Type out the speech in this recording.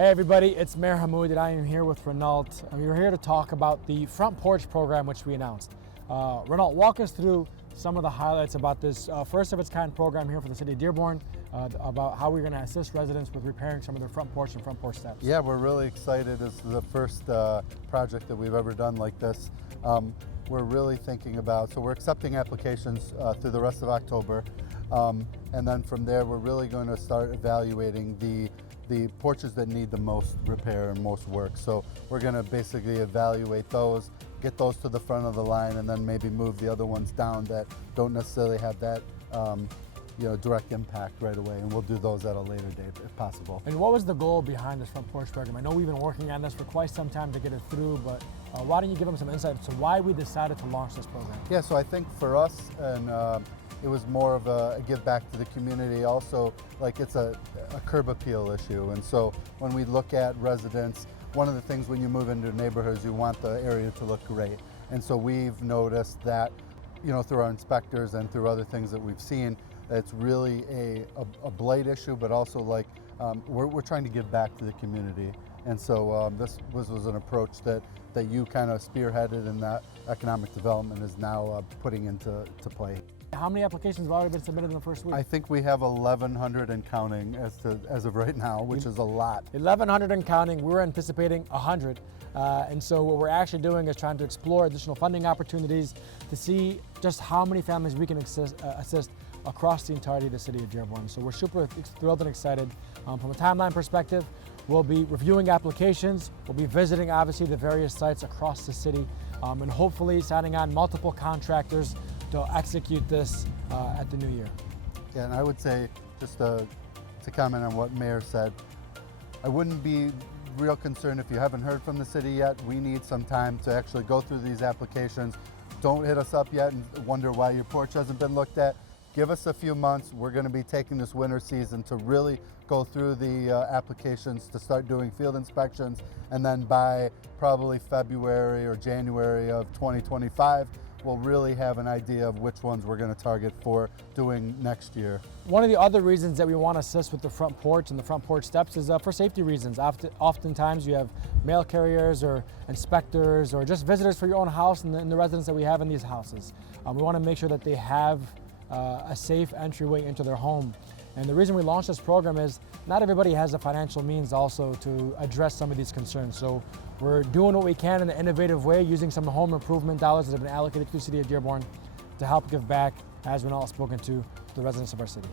Hey everybody, it's Mayor Hamoud and I am here with Renault. And we're here to talk about the Front Porch program which we announced. Renault, walk us through some of the highlights about this first of its kind program here for the city of Dearborn, about how we're going to assist residents with repairing some of their front porch and front porch steps. Yeah, we're really excited. It's the first project that we've ever done like this. We're really thinking about, so we're accepting applications through the rest of October. And then from there, we're really going to start evaluating the porches that need the most repair and most work. So we're going to basically evaluate those, get those to the front of the line, and then maybe move the other ones down that don't necessarily have that direct impact right away. And we'll do those at a later date if possible. And what was the goal behind this Front Porch program? I know we've been working on this for quite some time to get it through, but why don't you give them some insight to why we decided to launch this program? Yeah, so I think for us, and it was more of a give back to the community. Also, like it's a curb appeal issue. And so when we look at residents, one of the things when you move into neighborhoods, you want the area to look great. And so we've noticed that, through our inspectors and through other things that we've seen, it's really a blight issue, but also like we're trying to give back to the community. And so this was an approach that you kind of spearheaded, and that economic development is now putting into play. How many applications have already been submitted in the first week? I think we have 1,100 and counting as of right now, which is a lot. 1,100 and counting. We're anticipating 100. And so what we're actually doing is trying to explore additional funding opportunities to see just how many families we can assist across the entirety of the city of Dearborn. So we're super thrilled and excited. From a timeline perspective, we'll be reviewing applications, we'll be visiting obviously the various sites across the city, and hopefully signing on multiple contractors to execute this at the new year. Yeah, and I would say, just to comment on what Mayor said, I wouldn't be real concerned if you haven't heard from the city yet. We need some time to actually go through these applications. Don't hit us up yet and wonder why your porch hasn't been looked at. Give us a few months. We're going to be taking this winter season to really go through the applications, to start doing field inspections, and then by probably February or January of 2025, we'll really have an idea of which ones we're going to target for doing next year. One of the other reasons that we want to assist with the front porch and the front porch steps is for safety reasons. Oftentimes you have mail carriers or inspectors or just visitors for your own house and the residents that we have in these houses. We want to make sure that they have a safe entryway into their home. And the reason we launched this program is not everybody has the financial means also to address some of these concerns. So we're doing what we can in an innovative way, using some home improvement dollars that have been allocated to the city of Dearborn to help give back, as Renault has spoken to, the residents of our city.